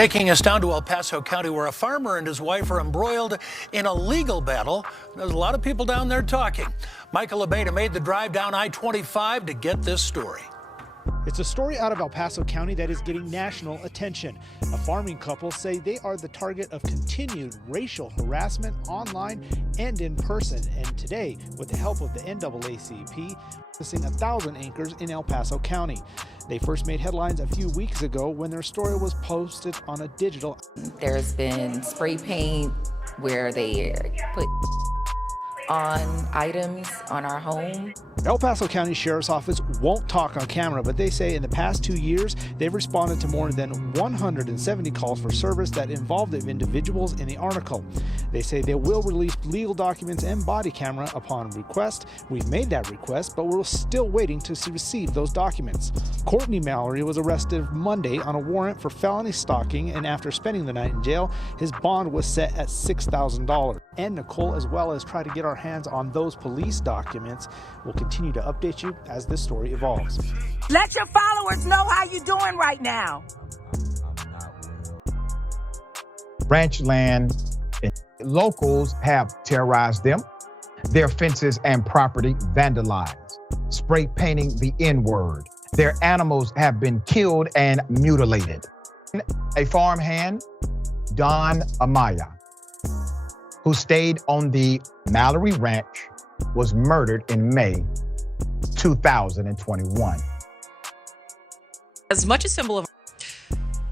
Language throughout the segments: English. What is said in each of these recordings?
Taking us down to El Paso County, where a farmer and his wife are embroiled in a legal battle. There's a lot of people down there talking. Michael Abeda made the drive down I-25 to get this story. It's a story out of El Paso County that is getting national attention. A farming couple say they are the target of continued racial harassment online and in person. And today, with the help of the NAACP, missing 1,000 acres in El Paso County. They first made headlines a few weeks ago when their story was posted on a digital. There's been spray paint where they put on items on our home. El Paso County Sheriff's Office won't talk on camera, but they say in the past 2 years, they've responded to more than 170 calls for service that involved the individuals in the article. They say they will release legal documents and body camera upon request. We've made that request, but we're still waiting to receive those documents. Courtney Mallory was arrested Monday on a warrant for felony stalking, and after spending the night in jail, his bond was set at $6,000. And Nicole, as well as try to get our hands on those police documents. We'll continue to update you as this story evolves. Let your followers know how you're doing right now. Ranch land, locals have terrorized them, their fences and property vandalized, spray painting the N-word. Their animals have been killed and mutilated. A farmhand, Don Amaya, who stayed on the Mallory Ranch, was murdered in May 2021. As much a symbol of,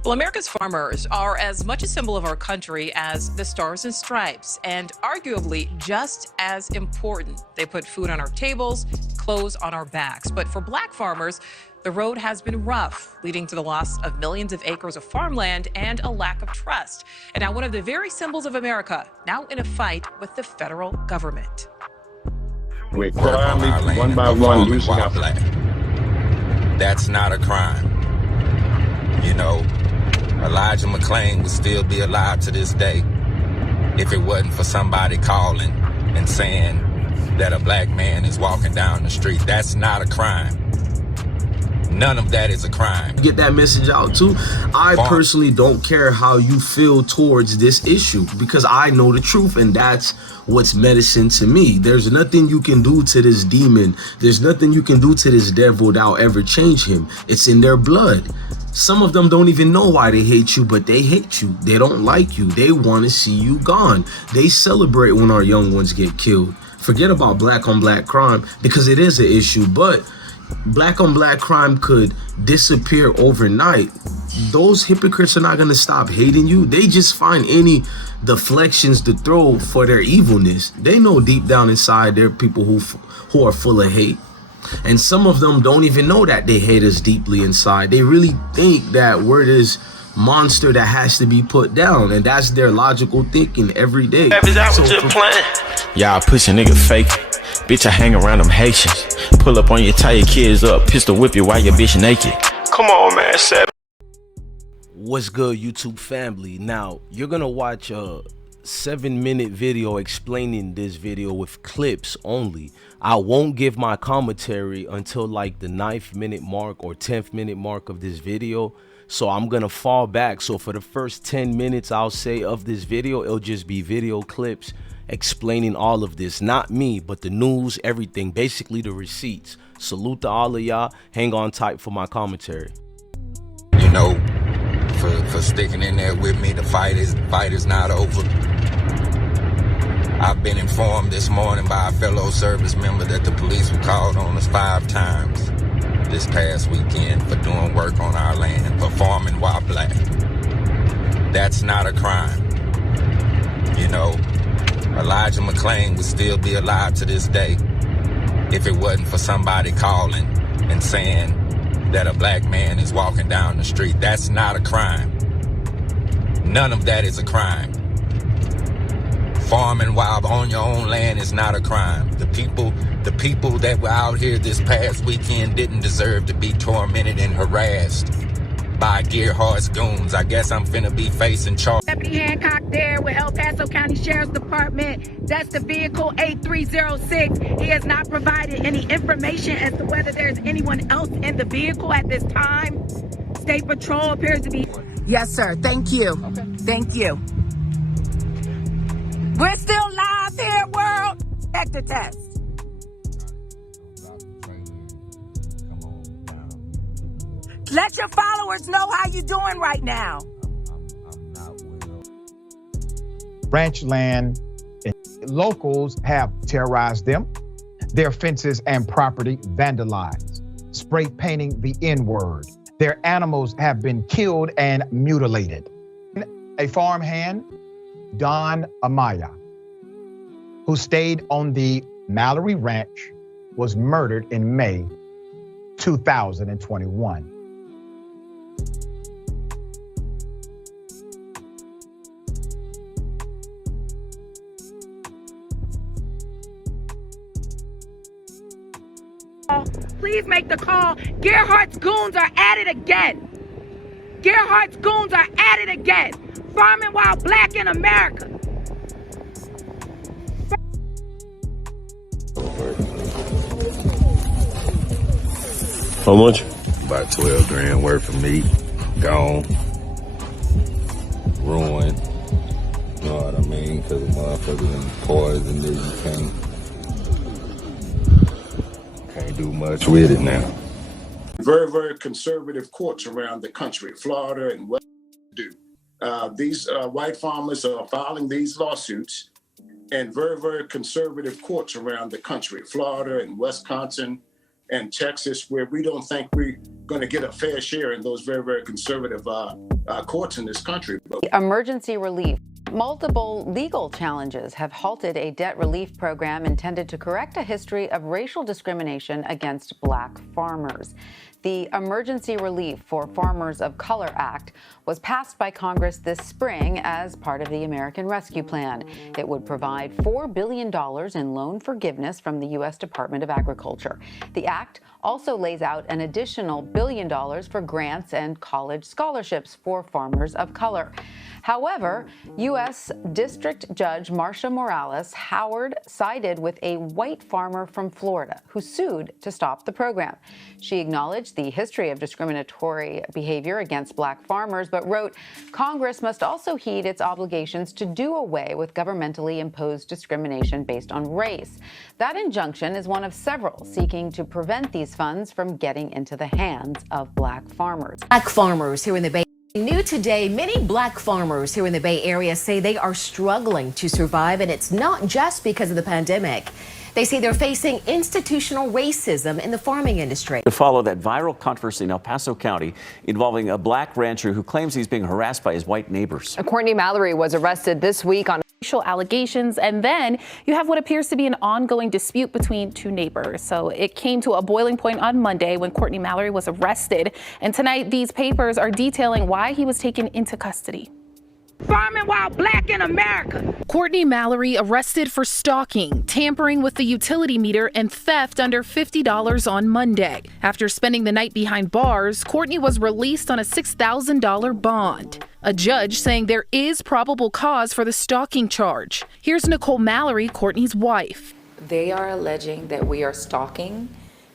well, America's farmers are as much a symbol of our country as the Stars and Stripes, and arguably just as important. They put food on our tables, clothes on our backs. But for Black farmers, the road has been rough, leading to the loss of millions of acres of farmland and a lack of trust. And now one of the very symbols of America, now in a fight with the federal government. We're quietly, one by one, losing our black. That's not a crime. You know, Elijah McClain would still be alive to this day if it wasn't for somebody calling and saying that a black man is walking down the street. That's not a crime. None of that is a crime. Get that message out too. I personally don't care how you feel towards this issue because I know the truth, and that's what's medicine to me. There's nothing you can do to this demon. There's nothing you can do to this devil that'll ever change him. It's in their blood. Some of them don't even know why they hate you, but they hate you. They don't like you. They want to see you gone. They celebrate when our young ones get killed. Forget about black on black crime because it is an issue, but black on black crime could disappear overnight. Those hypocrites are not going to stop hating you. They just find any deflections to throw for their evilness. They know deep down inside they're people who are full of hate. And some of them don't even know that they hate us deeply inside. They really think that we're this monster that has to be put down. And that's their logical thinking every day. Is that what you're playing? Y'all push a nigga fake. Bitch, I hang around them Haitians. Pull up on you, tie your kids up, pistol whip you while your bitch naked. Come on, man, Seb. What's good, YouTube family? Now, you're gonna watch a 7-minute video explaining this video with clips only. I won't give my commentary until like the 9th minute mark or 10th minute mark of this video. So I'm gonna fall back. So for the first 10 minutes, I'll say, of this video, it'll just be video clips explaining all of this. Not me, but the news, everything, basically the receipts. Salute to all of y'all. Hang on tight for my commentary. You know, for sticking in there with me, the fight is not over. I've been informed this morning by a fellow service member that the police were called on us 5 times this past weekend for doing work on our land, for farming while black. That's not a crime. You know, Elijah McClain would still be alive to this day if it wasn't for somebody calling and saying that a black man is walking down the street. That's not a crime. None of that is a crime. Farming while on your own land is not a crime. The people that were out here this past weekend didn't deserve to be tormented and harassed by Gearhart's goons. I guess I'm finna be facing charge. Deputy Hancock there with El Paso County Sheriff's Department. That's the vehicle 8306. He has not provided any information as to whether there's anyone else in the vehicle at this time. State Patrol appears to be Yes, sir. Thank you. Okay. Thank you. We're still live here, world. Check the test. Let your followers know how you're doing right now. Ranch land, locals have terrorized them, their fences and property vandalized, spray painting the N-word. Their animals have been killed and mutilated. A farmhand, Don Amaya, who stayed on the Mallory Ranch, was murdered in May 2021. Please make the call. Gerhardt's goons are at it again. Gerhardt's goons are at it again. Farming while black in America. How much? About 12 grand worth of meat. Gone. Ruined. You know what I mean? Because the motherfuckers in poison there, you can't do much with it now. Very, very conservative courts around the country, Florida and what do. These white farmers are filing these lawsuits, and very, very conservative courts around the country, Florida and Wisconsin and Texas, where we don't think we're going to get a fair share in those very, very conservative courts in this country. Emergency relief. Multiple legal challenges have halted a debt relief program intended to correct a history of racial discrimination against black farmers. The Emergency Relief for Farmers of Color Act was passed by Congress this spring as part of the American Rescue Plan. It would provide $4 billion in loan forgiveness from the U.S. Department of Agriculture. The act also lays out an additional $1 billion for grants and college scholarships for farmers of color. However, U.S. District Judge Marcia Morales Howard sided with a white farmer from Florida who sued to stop the program. She acknowledged the history of discriminatory behavior against black farmers, but wrote, Congress must also heed its obligations to do away with governmentally imposed discrimination based on race. That injunction is one of several seeking to prevent these funds from getting into the hands of black farmers. Black farmers here in the Bay. New today, many black farmers here in the Bay Area say they are struggling to survive, and it's not just because of the pandemic. They say they're facing institutional racism in the farming industry. To follow that viral controversy in El Paso County involving a black rancher who claims he's being harassed by his white neighbors. Courtney Mallory was arrested this week on racial allegations, and then you have what appears to be an ongoing dispute between two neighbors. So it came to a boiling point on Monday when Courtney Mallory was arrested, and tonight these papers are detailing why he was taken into custody. Farming while black in America. Courtney Mallory arrested for stalking, tampering with the utility meter, and theft under $50 on Monday. After spending the night behind bars, Courtney was released on a $6,000 bond. A judge saying there is probable cause for the stalking charge. Here's Nicole Mallory, Courtney's wife. They are alleging that we are stalking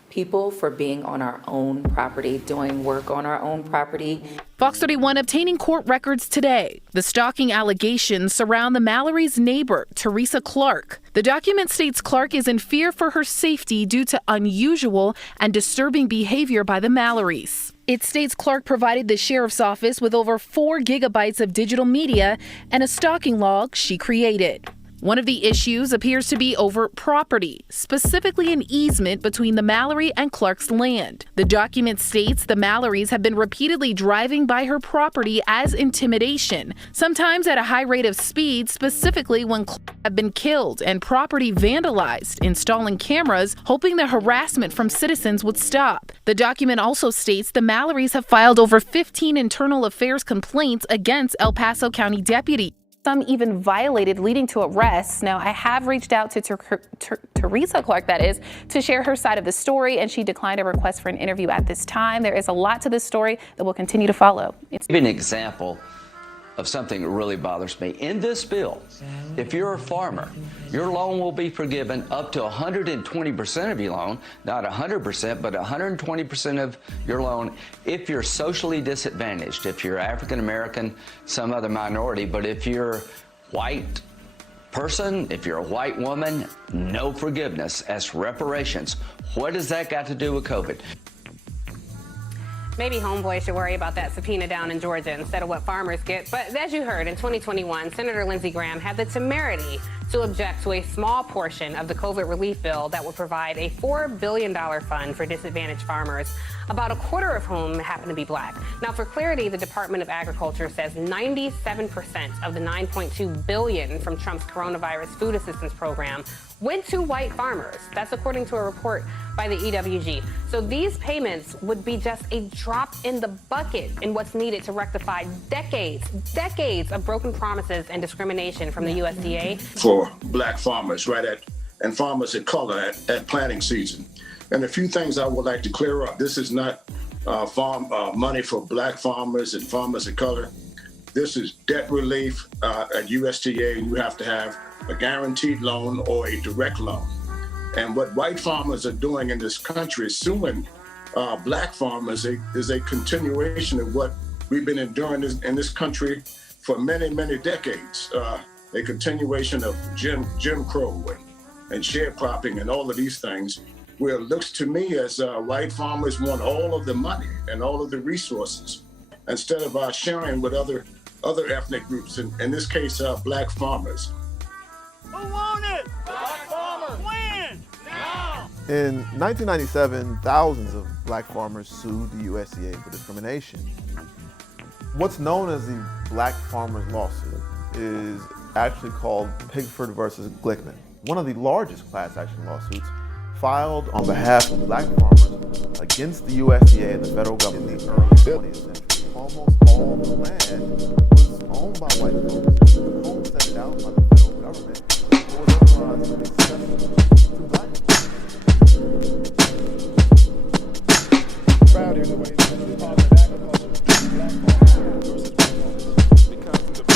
people for being on our own property, doing work on our own property. Fox 31 obtaining court records today. The stalking allegations surround the Mallory's neighbor, Teresa Clark. The document states Clark is in fear for her safety due to unusual and disturbing behavior by the Mallorys. It states Clark provided the sheriff's office with over 4 gigabytes of digital media and a stalking log she created. One of the issues appears to be over property, specifically an easement between the Mallory and Clark's land. The document states the Mallorys have been repeatedly driving by her property as intimidation, sometimes at a high rate of speed, specifically when Clark have been killed and property vandalized, installing cameras, hoping the harassment from citizens would stop. The document also states the Mallorys have filed over 15 internal affairs complaints against El Paso County deputies. Some even violated, leading to arrests. Now, I have reached out to Teresa Clark, that is, to share her side of the story, and she declined a request for an interview at this time. There is a lot to this story that will continue to follow. Give an example of something that really bothers me. In this bill, if you're a farmer, your loan will be forgiven up to 120% of your loan, not 100%, but 120% of your loan if you're socially disadvantaged, if you're African American, some other minority. But if you're white person, if you're a white woman, no forgiveness as reparations. What does that got to do with COVID? Maybe homeboy should worry about that subpoena down in Georgia instead of what farmers get. But as you heard, in 2021, Senator Lindsey Graham had the temerity to object to a small portion of the COVID relief bill that would provide a $4 billion fund for disadvantaged farmers, about a quarter of whom happen to be black. Now, for clarity, the Department of Agriculture says 97% of the $9.2 billion from Trump's coronavirus food assistance program went to white farmers. That's according to a report by the EWG. So these payments would be just a drop in the bucket in what's needed to rectify decades of broken promises and discrimination from the USDA. For black farmers, and farmers of color at planting season. And a few things I would like to clear up. This is not farm money for black farmers and farmers of color. This is debt relief at USDA, and you have to have a guaranteed loan or a direct loan. And what white farmers are doing in this country is suing black farmers is a continuation of what we've been enduring in this country for many, many decades. A continuation of Jim Crow and sharecropping and all of these things, where it looks to me as white farmers want all of the money and all of the resources instead of sharing with other ethnic groups, in this case, black farmers. Who won it? Black farmers. When? Now. In 1997, thousands of black farmers sued the USDA for discrimination. What's known as the Black Farmers Lawsuit is actually called Pigford versus Glickman, one of the largest class action lawsuits filed on behalf of black farmers against the USDA and the federal government in the early 20th century. Almost all the land was owned by white folks, homesteaded out by the federal government. It was otherwise accessible to black folks. Proud here the way that the Department of Agriculture is black farmers versus white farmers because of the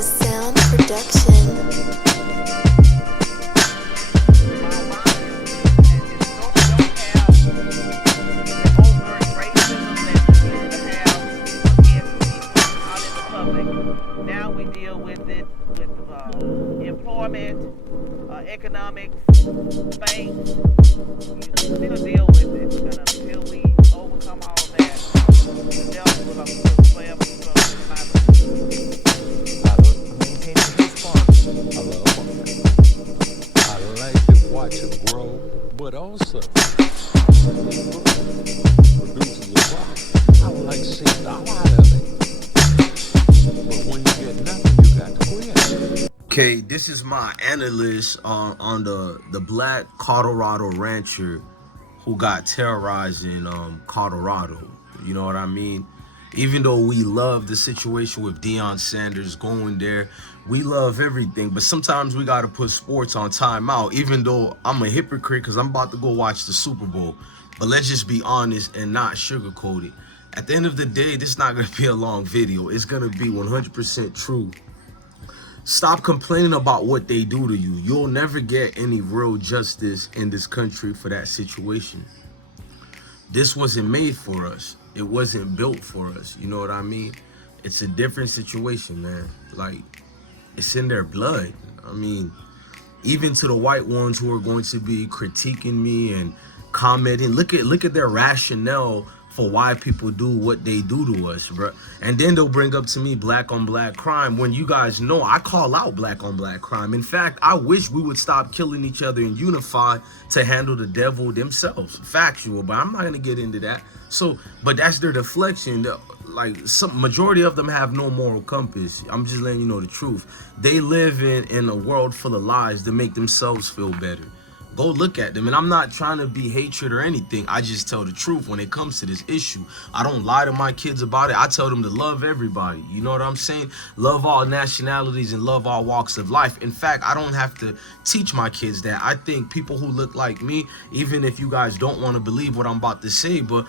Sound production. Now we deal with it with employment, economics, banks. We still deal with it, and until we overcome all of that, we're dealing with a forever I like to watch it grow, but also produces a product. I would like to see the out of it. But when you get nothing, you got to quit. Okay, this is my analyst on the black Colorado rancher who got terrorized in Colorado. You know what I mean? Even though we love the situation with Deion Sanders going there, we love everything, but sometimes we got to put sports on timeout, even though I'm a hypocrite because I'm about to go watch the Super Bowl. But let's just be honest and not sugarcoat it. At the end of the day, this is not going to be a long video. It's going to be 100% true. Stop complaining about what they do to you. You'll never get any real justice in this country for that situation. This wasn't made for us. It wasn't built for us. You know what I mean? It's a different situation, man. Like, it's in their blood. I mean, even to the white ones who are going to be critiquing me and commenting, look at their rationale for why people do what they do to us, bro. And then they'll bring up to me black on black crime, when you guys know I call out black on black crime. In fact, I wish we would stop killing each other and unify to handle the devil themselves. Factual, but I'm not gonna get into that. So, but that's their deflection. Like, some majority of them have no moral compass. I'm just letting you know the truth. They live in a world full of lies to make themselves feel better. Go look at them. And I'm not trying to be hatred or anything. I just tell the truth when it comes to this issue. I don't lie to my kids about it. I tell them to love everybody. You know what I'm saying? Love all nationalities and love all walks of life. In fact, I don't have to teach my kids that. I think people who look like me, even if you guys don't want to believe what I'm about to say, but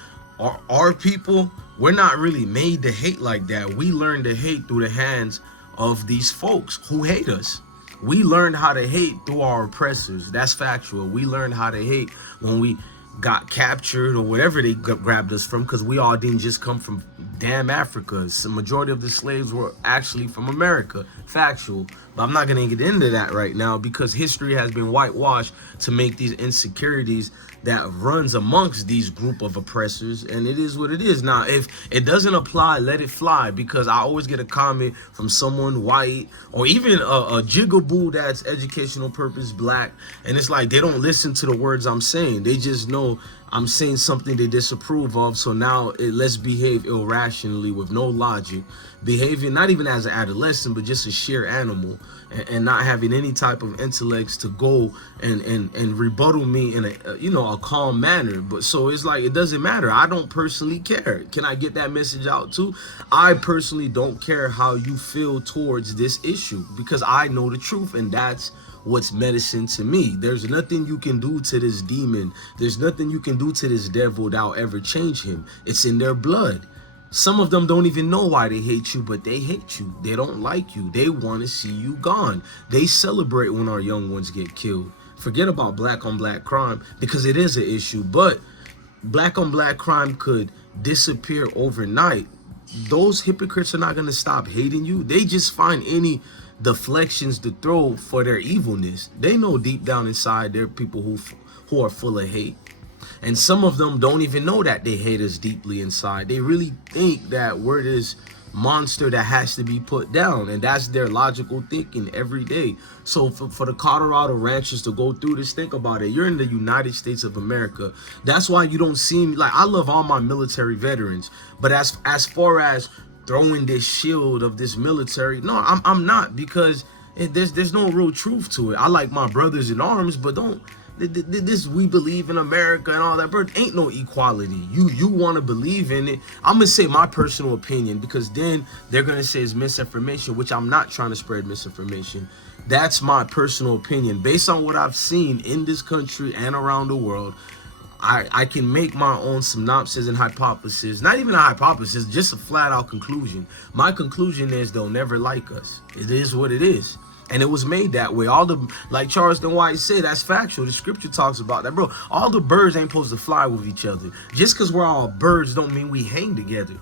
our people, we're not really made to hate like that. We learn to hate through the hands of these folks who hate us. We learned how to hate through our oppressors. That's factual. We learned how to hate when we got captured or whatever they grabbed us from, because we all didn't just come from damn Africa. The majority of the slaves were actually from America. Factual. But I'm not going to get into that right now because history has been whitewashed to make these insecurities that runs amongst these group of oppressors, and it is what it is. Now, if it doesn't apply, let it fly, because I always get a comment from someone white or even a jigaboo that's educational purpose black, and it's like they don't listen to the words I'm saying. They just know I'm saying something they disapprove of, so now let's behave irrationally with no logic, behaving not even as an adolescent but just a sheer animal, and not having any type of intellects to go and rebuttal me in a calm manner. But so it's like it doesn't matter. I don't personally care. Can I get that message out too? I personally don't care how you feel towards this issue because I know the truth, and that's what's medicine to me. There's nothing you can do to this demon. There's nothing you can do to this devil that'll ever change him. It's in their blood. Some of them don't even know why they hate you, but they hate you. They don't like you. They want to see you gone. They celebrate when our young ones get killed. Forget about black on black crime because it is an issue, but black on black crime could disappear overnight. Those hypocrites are not going to stop hating you. They just find any deflections to throw for their evilness. They know deep down inside they're people who are full of hate. And some of them don't even know that they hate us deeply inside. They really think that we're this monster that has to be put down, and that's their logical thinking every day. So for the Colorado ranchers to go through this, think about it. You're in the United States of America. That's why you don't see me. Like, I love all my military veterans, but as far as throwing this shield of this military, no, I'm not, because there's no real truth to it. I like my brothers in arms, but don't this we believe in America and all that, but ain't no equality. You want to believe in it. I'm gonna say my personal opinion, because then they're gonna say it's misinformation, which I'm not trying to spread misinformation. That's my personal opinion based on what I've seen in this country and around the world. I can make my own synopsis and hypothesis, not even a hypothesis, just a flat out conclusion. My conclusion is they'll never like us. It is what it is. And it was made that way. All the, like Charleston White said, that's factual. The scripture talks about that, bro. All the birds ain't supposed to fly with each other. Just because we're all birds don't mean we hang together.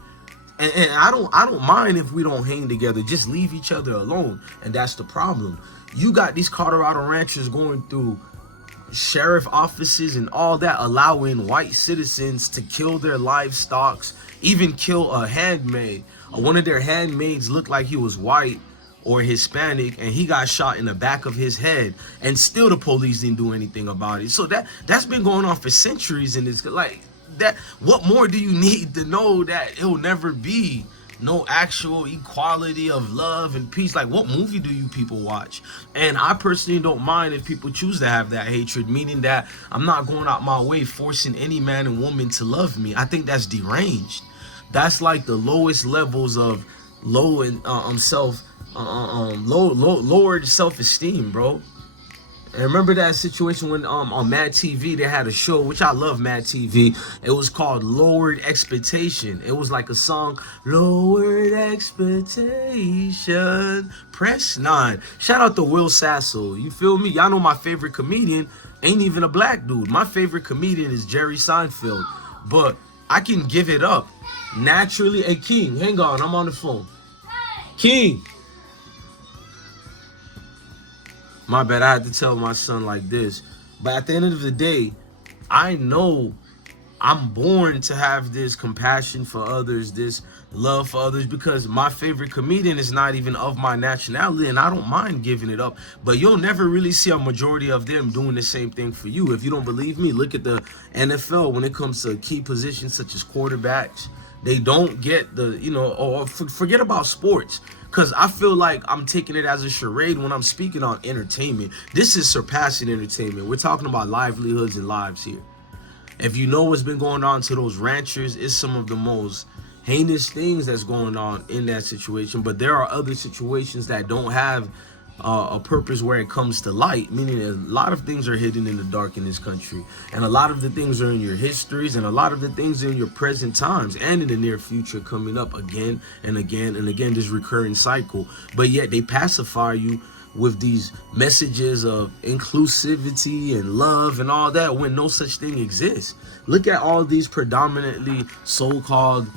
And I don't mind if we don't hang together. Just leave each other alone. And that's the problem. You got these Colorado ranchers going through sheriff offices and all that, allowing white citizens to kill their livestock, even kill a handmaid. One of their handmaids looked like he was white or Hispanic, and he got shot in the back of his head, and still the police didn't do anything about it. So that's been going on for centuries, and it's like that. What more do you need to know that it'll never be no actual equality of love and peace? Like, what movie do you people watch? And I personally don't mind if people choose to have that hatred, meaning that I'm not going out my way forcing any man and woman to love me. I think that's deranged. That's like the lowest levels of low and lowered self-esteem, bro. And remember that situation when on Mad TV they had a show, which I love Mad TV. It was called Lowered Expectation. It was like a song, Lowered Expectation, Press 9. Shout out to Will Sasso. You feel me? Y'all know my favorite comedian ain't even a black dude. My favorite comedian is Jerry Seinfeld. But I can give it up naturally. Hey, King, hang on, I'm on the phone. King. My bad, I had to tell my son like this. But at the end of the day, I know I'm born to have this compassion for others, this love for others, because my favorite comedian is not even of my nationality, and I don't mind giving it up. But you'll never really see a majority of them doing the same thing for you. If you don't believe me, look at the NFL when it comes to key positions such as quarterbacks. They don't get the, or forget about sports. Because I feel like I'm taking it as a charade when I'm speaking on entertainment. This is surpassing entertainment. We're talking about livelihoods and lives here. If you know what's been going on to those ranchers, it's some of the most heinous things that's going on in that situation. But there are other situations that don't have a purpose where it comes to light, meaning a lot of things are hidden in the dark in this country, and a lot of the things are in your histories, and a lot of the things in your present times and in the near future coming up again and again and again, this recurring cycle. But yet they pacify you with these messages of inclusivity and love and all that when no such thing exists. Look at all these predominantly so-called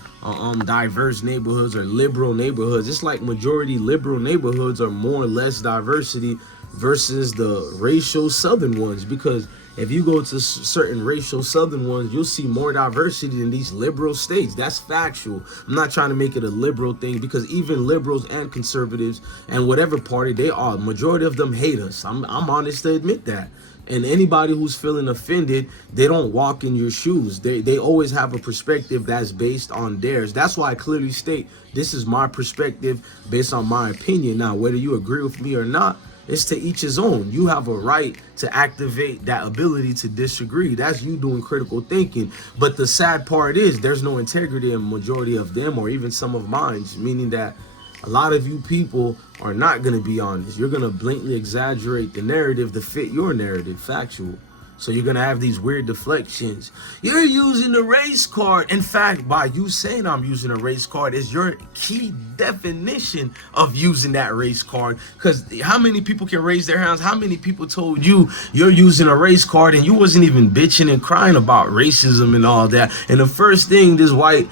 diverse neighborhoods or liberal neighborhoods. It's like majority liberal neighborhoods are more or less diversity versus the racial southern ones, because if you go to certain racial southern ones, you'll see more diversity in these liberal states. That's factual. I'm not trying to make it a liberal thing, because even liberals and conservatives and whatever party they are, majority of them hate us. I'm honest to admit that. And anybody who's feeling offended, they don't walk in your shoes. They always have a perspective that's based on theirs. That's why I clearly state this is my perspective based on my opinion. Now, whether you agree with me or not, it's to each his own. You have a right to activate that ability to disagree. That's you doing critical thinking. But the sad part is there's no integrity in majority of them, or even some of mine, meaning that a lot of you people are not going to be honest. You're going to blatantly exaggerate the narrative to fit your narrative, factual. So you're going to have these weird deflections. You're using the race card. In fact, by you saying I'm using a race card is your key definition of using that race card. Because how many people can raise their hands? How many people told you you're using a race card and you wasn't even bitching and crying about racism and all that? And the first thing this white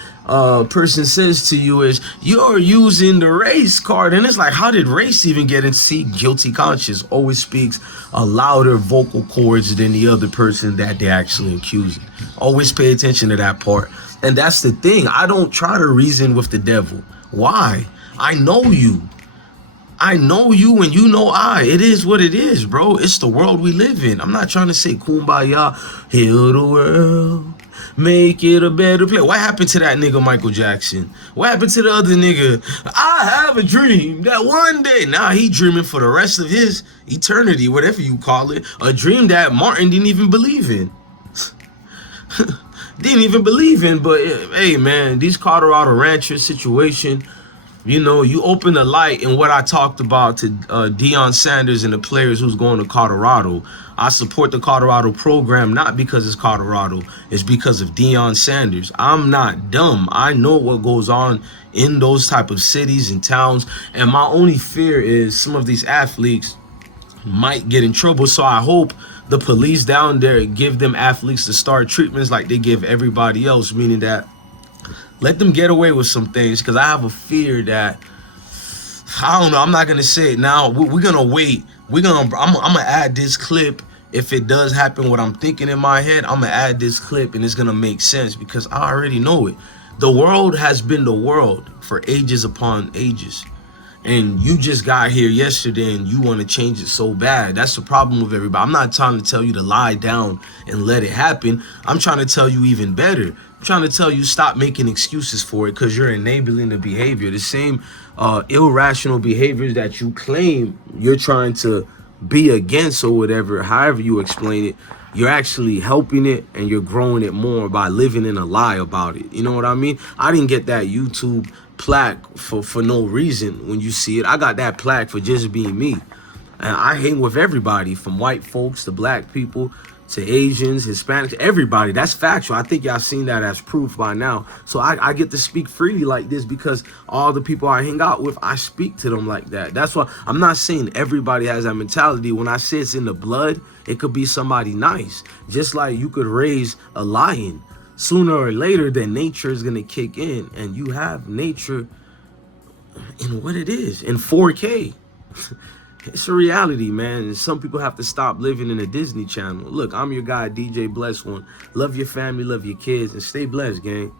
person says to you is, you're using the race card. And it's like, how did race even get in? See, guilty conscience always speaks a louder vocal cords than the other person that they're actually accusing. Always pay attention to that part. And that's the thing. I don't try to reason with the devil. Why? I know you. I know you and you know I. It is what it is, bro. It's the world we live in. I'm not trying to say kumbaya, heal the world, make it a better place. What happened to that nigga Michael Jackson? What happened to the other nigga? I have a dream that one day. Now he dreaming for the rest of his eternity, whatever you call it. A dream that Martin didn't even believe in. Didn't even believe in. But hey, man, these Colorado Ranchers situation, you know, you open the light in what I talked about to Deion Sanders and the players who's going to Colorado. I support the Colorado program, not because it's Colorado. It's because of Deion Sanders. I'm not dumb. I know what goes on in those type of cities and towns. And my only fear is some of these athletes might get in trouble. So I hope the police down there give them athletes to start treatments like they give everybody else, meaning that let them get away with some things, because I have a fear that, I don't know, I'm not going to say it now. We're going to wait. I'm going to add this clip. If it does happen, what I'm thinking in my head, I'm going to add this clip and it's going to make sense, because I already know it. The world has been the world for ages upon ages. And you just got here yesterday and you want to change it so bad. That's the problem with everybody. I'm not trying to tell you to lie down and let it happen. I'm trying to tell you even better. I'm trying to tell you stop making excuses for it, because you're enabling the behavior. The same irrational behaviors that you claim you're trying to be against or whatever, however you explain it, you're actually helping it and you're growing it more by living in a lie about it. You know what I mean? I didn't get that YouTube plaque for no reason. When you see it, I got that plaque for just being me. And I hang with everybody, from white folks to black people to Asians, Hispanics, everybody. That's factual. I think y'all seen that as proof by now. So I get to speak freely like this because all the people I hang out with, I speak to them like that. That's why I'm not saying everybody has that mentality. When I say it's in the blood, it could be somebody nice. Just like you could raise a lion. Sooner or later, then nature is going to kick in, and you have nature in what it is, in 4K. It's a reality, man. And some people have to stop living in a Disney Channel. Look, I'm your guy, DJ Blessone. Love your family, love your kids, and stay blessed, gang.